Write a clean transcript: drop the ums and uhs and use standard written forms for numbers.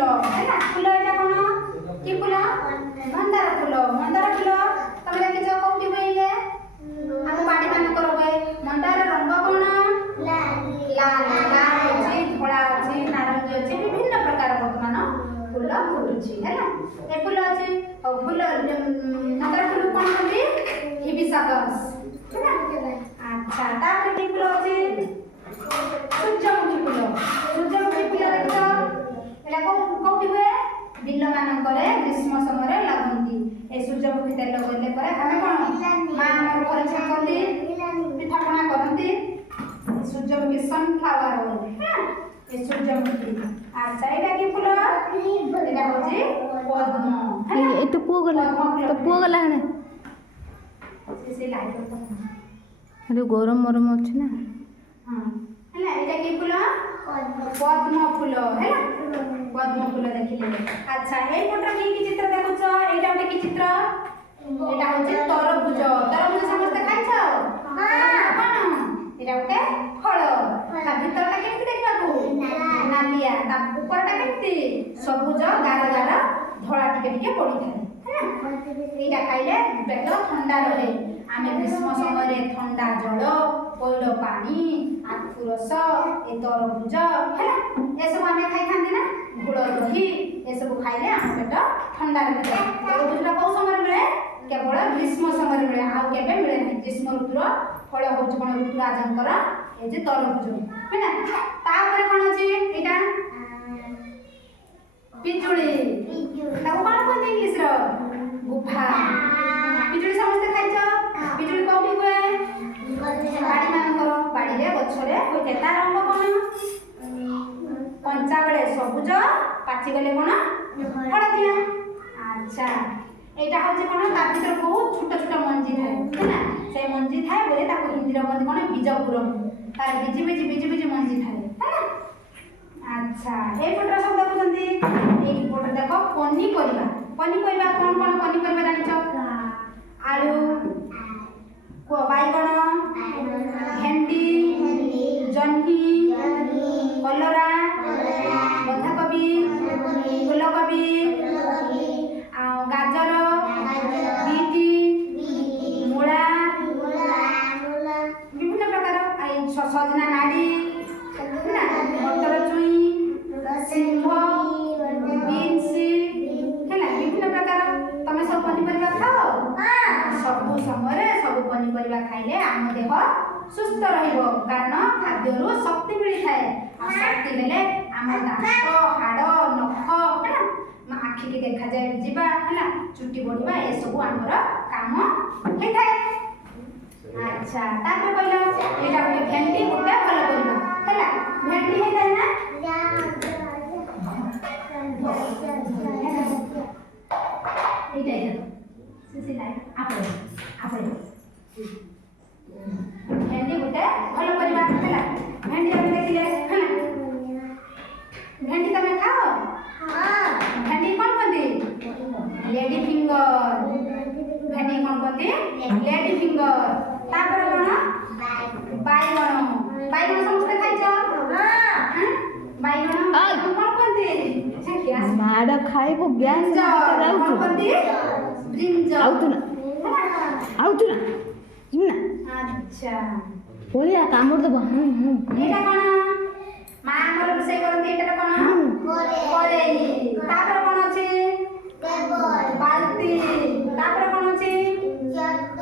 फूल है फूल एटा कोन की फूल मंदार फूल तमे देखि जो कोठी होइले हम बाड़ी मान कर होए मंदार रंग कोन लाल अछि धोळा अछि नारंगी अछि विभिन्न प्रकार वर्तमान फूल फुटुछि है ए फूल अछि और फूल मंदार फूल कोन होबी हिबिस्कस है अच्छा तापर की फूल अछि सूर्यमुखी फूल देखो एटा कोठी हुए बिल मानकरे ग्रीष्म समय लागंती ए सूर्यमुखी तेल गले पर हमें कोन मां हमर परीक्षा करली पिठापना करंती सूर्यमुखी सनफ्लावर ऑयल ए सूर्यमुखी अच्छा एटा की फूल एटा होची पद्म ए तो पुओ गला हने से लाइट तो अरे गरम मरम अछि ना हां हैला एटा की फूल पद्म फूल है पद्म फूल देखिले अच्छा ए फोटो की चित्र देखुछ एटा ओटे की चित्र एटा होचे तरबुज समस्त खाइछ हां कोन एटा ओटे फल ता भीतरटा केमति देखबाकू नालिया ता ऊपरटा केमति सबुज गार गार धळा टिके पड़ी थाए एटा खाइले पेट ठंडा रहे आमे ग्रीष्म समय ठंडा जल पौड़ पानी आखु रस ए तरबुज है ए सब आमे खाइ खांदे ना गुड़ दही ए सब खाइले आम पेट ठंडा रहे तरबुजटा को समय मिले केवल ग्रीष्म समय मिले आ केबे मिले नहीं ग्रीष्म ऋतुर फल होछ कोन ऋतुराजंकर ए जे तरबुज है ना तापर कोन अछि एटा पिजुली ताको कोन कोन इंग्लिश रो गुफा पिजुली समस्त खाइछ पिजुली कोबी हुए बाड़ी मानकर बाड़ी रे गछरे होते ता रंग कोन कंचा बेले सबुज पाची गले कोन हळदिया अच्छा एटा होचे कोन ता भीतर बहुत छोटा छोटा मंजी थाए है ना से मंजी थाए बोले ताको हिंदी रे कहते कोन बीजपुरम तार बीजी मंजी थाए है ना अच्छा ए फोटो सब देखुछंती ए फोटो देखो पनीपरिबा कोन कोन पनीपरिबा जानिछ आलू को बाइगण भेंडी जन्ही कलरा बंधाकोबी फूलकोबी गाजर बीटी मूला विभिन्न प्रकार सजना नाड़ी मटर चुई सिंह बीन्स है विभिन्न प्रकार तमे सब पनीपरिबा खाओ सब समय सब पनीपरिबा खाइले आम देह सुस्थ रहिबो कारण खाद्यरु शक्ति मिली थाए शक्ति मिले आम दांत हाड़ नख है ना आखि के देखा जाए जीवा है ना चुट्टी बढ़िबा ए सब आमर काम हे थाए अच्छा तापर कहला एटा गोटे भेंडी गोटे फल करिबा हैला भेंडी हे थाए ना एटा से लाइट आपरे भेंडी गोटे फल करिबा हैला भेंडी हम देखिले हैला भेंडी तमे खाओ हां भेंडी कोन कोंती लेडी फिंगर भेंडी कोन कोंती लेडी फिंगर तापर कोन बाइगण समस्त खाइछ हां बाइगण कोन कोंती से गैस माडा खाइबो गैस कोन कोंती ब्रिंजल आउतुना जिमना अच्छा ओलिया कामर दबो एटा कोन मां हमर रोसे करते एटा कोन